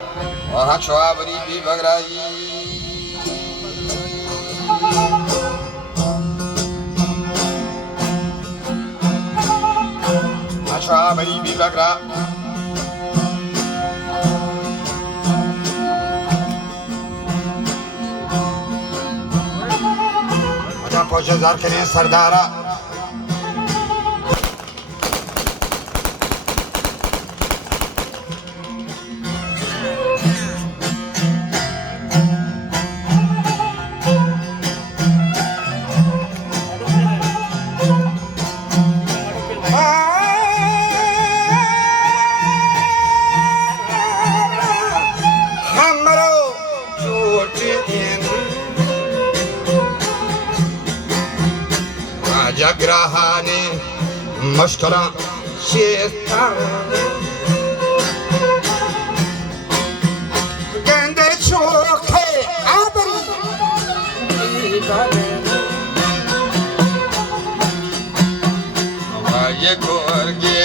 Mahachwabari Vibhagrai Mahachwabari Vibhagra Aja Pochazar Kene Sardara Jagrahane Mashkara Shetar Gande Choke Abri Vaye Gorge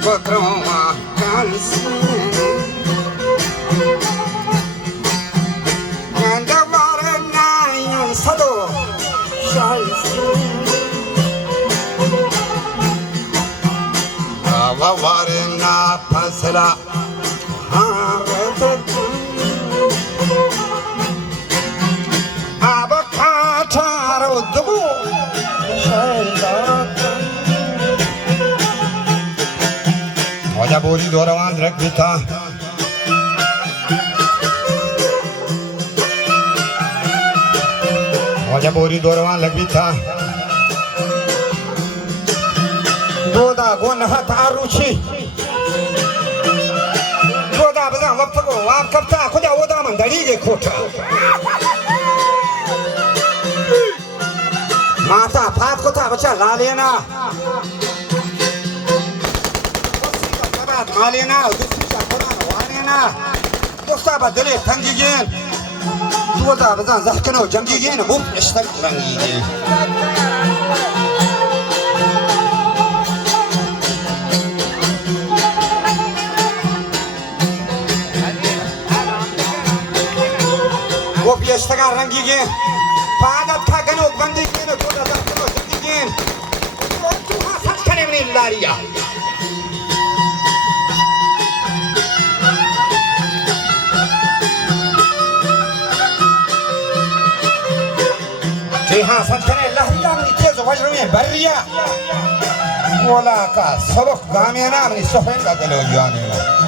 Kotroma Kansi Gande Varana Sado Shalsi Varna Pasala Abakataro Dubu Wajaburi Doravan Drakvita Wajaburi Doravan Lagvita Goda Gonha Taruchi Goda Bazan Waptago, Wapkapta, Koda Wodam, Darige Kota Mata, Papkota, Bacha, Lalena Malena, Dusha, Wanena, Dostaba Dele, Tangigin, Goda Bazan Zakano, Jangigin, Book, Estak Tangigin. वो पियस्तगा रंगी गें पादत का गनो बंदी गें तो थोड़ा सा तो जल्दी गें वो चूहा सच करने में लारिया चूहा सच करने लारिया में तेज वज्र में बर्रिया वोला का सबक गामिया ना में सोफे का दिलो जाने ला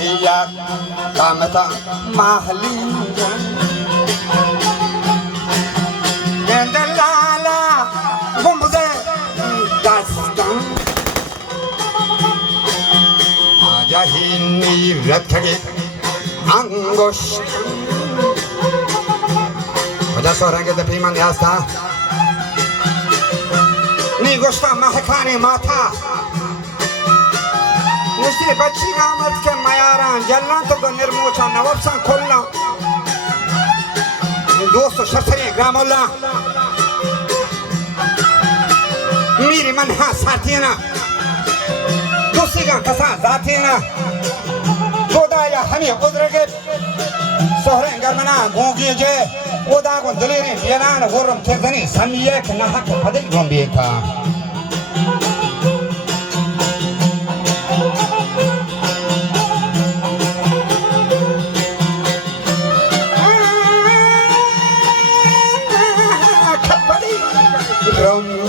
Kiya kamata mahalinga Gendalala gumbuze dastan Ajahini rathage angosh Aja sorange de priman yasta Ni goshta mahkane mata Nishti bachchi namat ke mayaran jallan to nirmocha nawabsan kholla dosto sharsari gramolla miri manha satina dosti ka kasa zatina goda ya hami udrage sohre garmana gogi je oda ko dalere yanan gorum kezani samiye ke na hak padil gombeta From